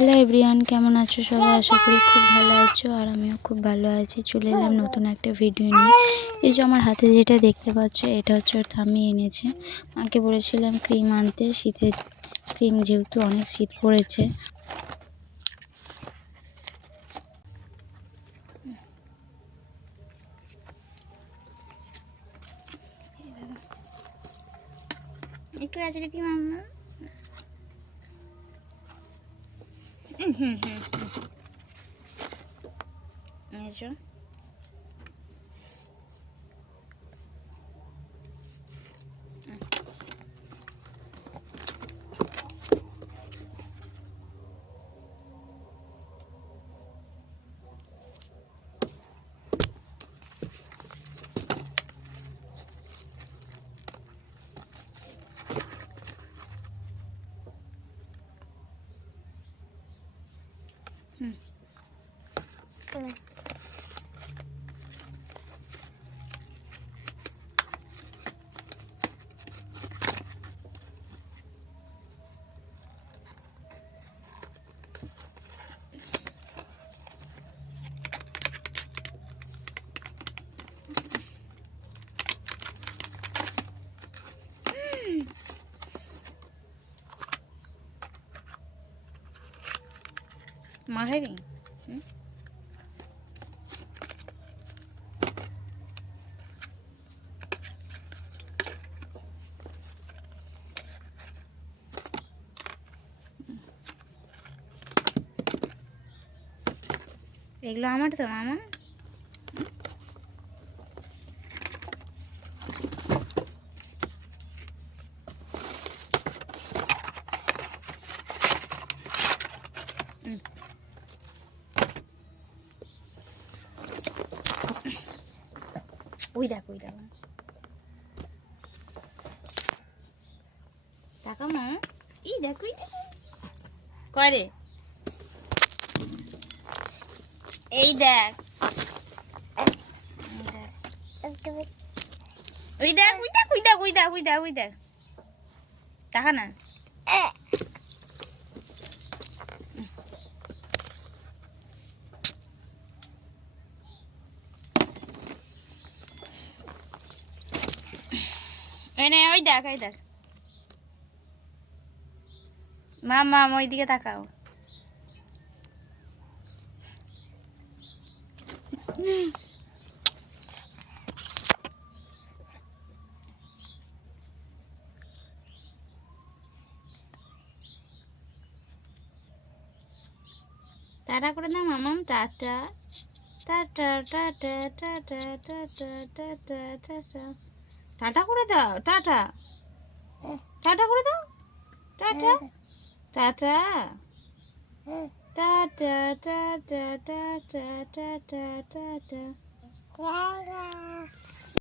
Hello everyone, কেমন আছো সবাই? আশা করি খুব ভালো আছো আর আমিও খুব ভালো আছি। চলে এলাম নতুন একটা ভিডিও নিয়ে। এই যে আমার হাতে যেটা দেখতে পাচ্ছ, এটা হচ্ছে ঠাম্মি এনেছে। মাকে বলেছিলাম ক্রিম আনতে, শীতের ক্রিম, যেহেতু অনেক শীত পড়েছে। একটু আছে দিদি মাম্মা। এসো। মারাইনি। এগুলো আমার তো মামা। ওই দেখ, ওই দেখ, টাকা মা। এই দেখ, ওই দেখ করে। এই দেখ, ওই দেখ, ওই দেখ, ওই দেখ, ওই দেখ, ওই দেখ, ওই দেখ, টাকা না। ওই দেখ, ওই দেখ মামা, ওই দিকে তাকাও। টাটা করে দাও মামাম, tata tata tata tata tata tata tata. Tata করে দাও, টাটা টাটা করে দাও, tata tata tata tata tata tata tata.